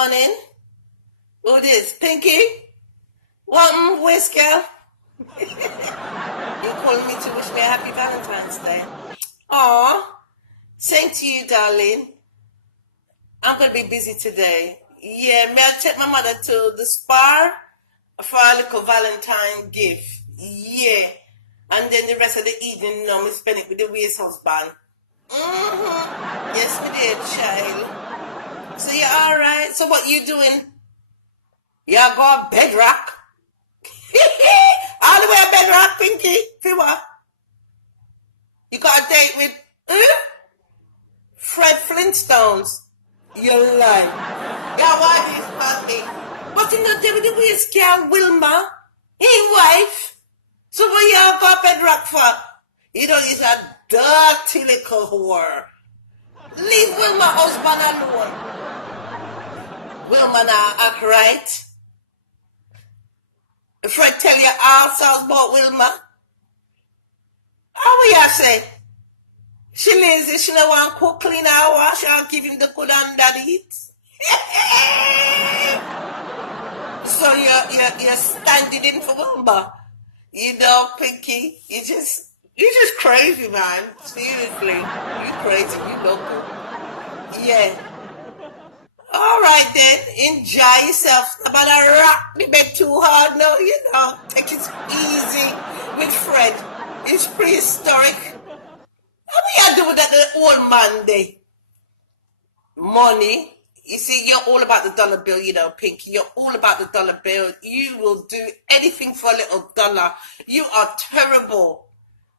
morning. Who this? Pinky? What, whisker? You calling me to wish me a happy Valentine's Day? Aw, same to you, darling. I'm going to be busy today. Yeah, may I take my mother to the spa for a little Valentine gift? Yeah. And then the rest of the evening, we spend it with the waist husband. Yes, we did, child. So you're all right. So what you doing? You go Bedrock? All the way to Bedrock, Pinky? For what? You got a date with Fred Flintstones? You lie. Yeah, why this party? What's in the day with the waist girl, Wilma? His wife? So what you go Bedrock for? You know, he's a dirty little whore. Leave Wilma husband alone. Wilma now act right. Fred tell you all songs about Wilma. How will you say? She lazy, she don't want to cook, clean her, wash, and give him the good underneath. So you're standing in for Wilma. You know, Pinky, you just crazy, man. Seriously. You crazy, you local. Yeah. All right then, enjoy yourself. About to rock the bed too hard now, you know. Take it easy with Fred. It's prehistoric. What do you do with that old man there? Money. You see, you're all about the dollar bill, you know, Pinky. You're all about the dollar bill. You will do anything for a little dollar. You are terrible.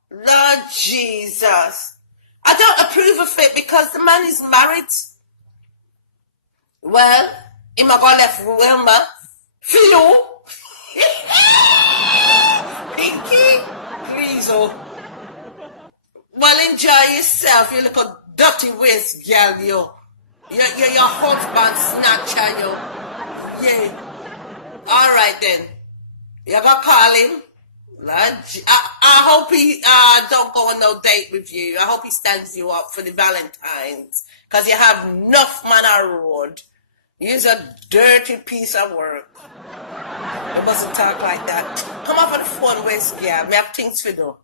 Lord Jesus. I don't approve of it because the man is married. Well, he might go left Wilma. Philo. Pinky, please, oh. Well, enjoy yourself, you little dirty waist girl, yo. Your husband snatcher, yo. Yeah. All right then. You ever call him? I hope he don't go on no date with you. I hope he stands you up for the Valentines. Because you have enough man on road. You're a dirty piece of work. You mustn't talk like that. Come off on the phone, West girl. We have things to do. All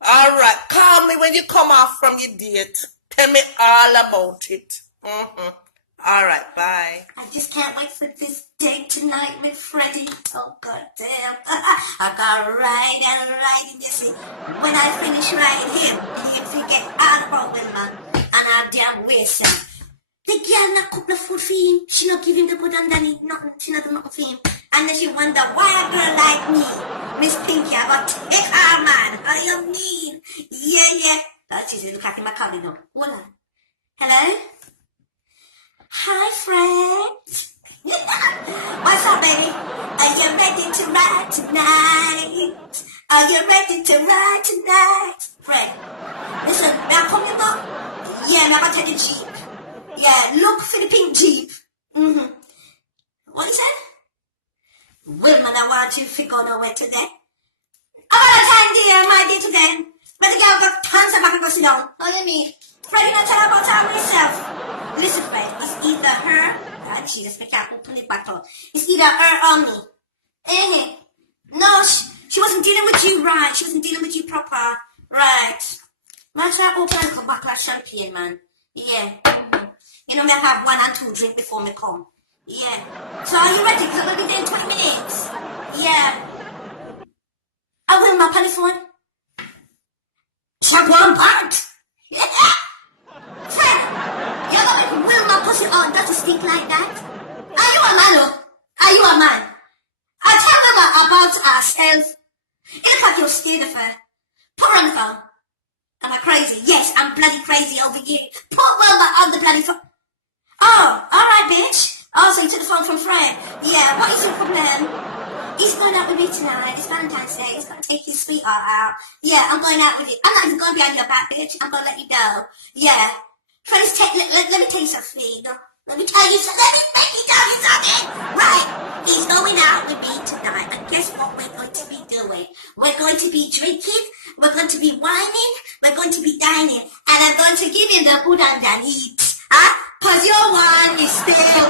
right. Call me when you come off from your date. Tell me all about it. All right. Bye. I just can't wait for this date tonight with Freddie. Oh, goddamn. I got right and right. You see, when I finish writing him, he'll forget all about Wilma and our damn waist. The girl not cook the food for him. She not give him the good underneath. Nothing. She not do nothing for him. And then she wonder why a girl like me, Miss Pinky, I got take her, man. How you mean? Yeah. Oh, Jesus, look at him. I call him now. Hold on. Hello? Hi, Fred. What's up, baby? Are you ready to ride tonight? Are you ready to ride tonight? Fred, listen, may I come you go? Yeah, I'm about to take the Jeep. Yeah, look for the pink Jeep. What is that? Wilman, I want you to go nowhere today. I got a time, dear, my dear, today. But the girl got tons of back and go sit down. What do you mean? Fred, you not tell about time myself. Listen, Fred, it's either her. God, Jesus, I can't open it back up. It's either her or me. Ain't it? No, she wasn't dealing with you right. She wasn't dealing with you proper. Right. Man, start opening a bottle of champagne, man. Yeah. You know, me have 1 and 2 drink before me come. Yeah. So are you ready? Because I'm going to be there in 20 minutes. Yeah. I will my telephone. Champagne part. Yeah. Fred, you're going to will my pussy on that to speak like that? Are you a man? Are you a man? I tell them about ourselves. You look like you're scared of her. Put her on the phone. Am I crazy? Yes, I'm bloody crazy over here. Put Wilma on the bloody phone. Oh, alright, bitch. Oh, so you took the phone from Fred. Yeah, what is your problem? He's going out with me tonight. It's Valentine's Day. He's going to take his sweetheart out. Yeah, I'm going out with you. I'm not even going behind your back, bitch. I'm going to let you know. Yeah. Fred, let me tell you something. Let me tell you something. Let me make you tell you something. Right. He's going out with me tonight. And guess what we're going to be doing? We're going to be drinking. We're going to be whining. We're going to be dining. And I'm going to give him the good underneath. Huh? Cause your one is still,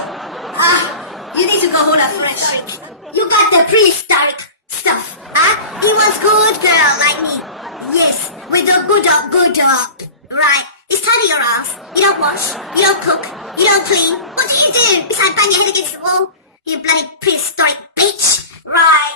you need to go hold a fresh drink. You got the prehistoric stuff, He wants good girl like me. Yes, with the good up, right? It's tidy your ass. You don't wash, you don't cook, you don't clean. What do you do besides bang your head against the wall? You bloody prehistoric bitch, right?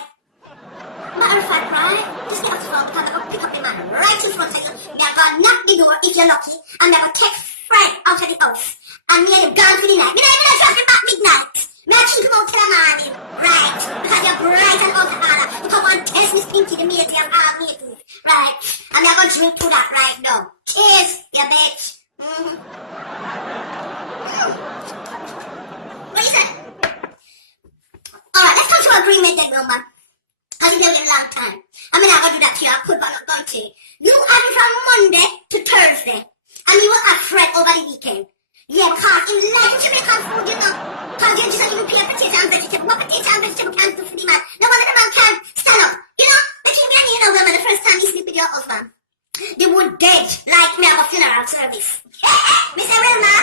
Matter of fact, right? Just get up to the because I'm gonna pick up your man right in front of you. They're gonna knock the door if you're lucky, and they're gonna take Fred out of the house. And me and him gone for the night. Me not even trust him back midnight. Me I keep him out till the morning. Right. Because you're bright and out of order. You come on, test Miss Pinky, the matey of all matey. Right. And me I'm gonna drink to that right now. Cheers, you bitch. What you say? Alright, let's come to an agreement then, girl, man. Cause you've been waiting a long time. I mean, I'm gonna do that to you. I could, but I'm not going to. You have it from Monday to Thursday. And you will have Fred over the weekend. Yeah, because in life, you should be food, you know. Because you just don't even pay potato and vegetable. What potato and vegetable can't do for the man? No one of the man can stand up. You know, the king behind you know, woman, the first time you sleep with your husband. They would dead like me have a funeral service. Me say, well, ma.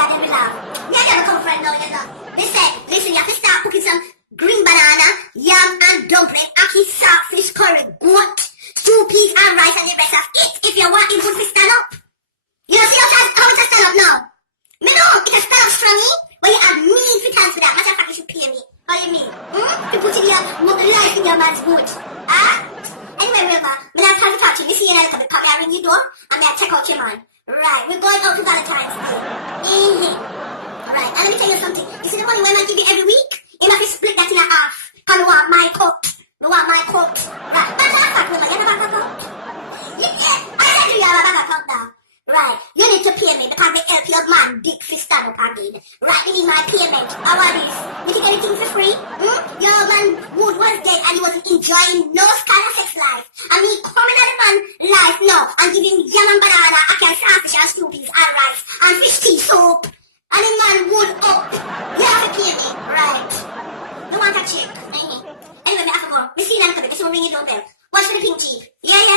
Yeah, they will laugh. Yeah, you have a come friend now, you know. They say, listen, you have to start cooking some green banana, yam and dumpling, aki saltfish curry, goat, stew peas and rice and the rest of it. If you want it good to stand up. You know, see how it stand up now? Me know, it can stand up strongly, but you have mean to thanks for that. Matter of fact, you should pay me. How you mean? To put in your life in your man's boot. Anyway, Wilma, me not time to talk to you. You see you in a little bit. Come here, ring your door, and then check out your man. Right, we're going out to Valentine's Day. Right, and let me tell you something. You see the money when I give you every week? You have to split that in half. Cause we want my coat. Right, back account, Wilma. You have a back account? Yeah, I said you have a back account now. Right, you need to pay me because they help your man big fi stand up again. Right, you need my payment. How are this? You think anything for free? Your man Wood was dead and he wasn't enjoying no kind of sex life. And he coming at the man life now and giving yam and banana, I can saltfish and stew peas and rice and fish tea soup. And the man Wood up. You have to pay me. Right. You want a check? Anyway, me have to go. Me see you in a little bit. This will ring your doorbell. Watch for the pinky. Yeah?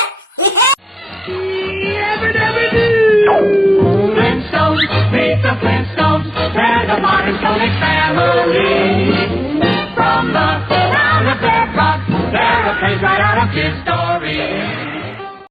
Flintstones, meet the Flintstones, they're the modern Sonic family. From the town of Bedrock, they're a page right out of his story.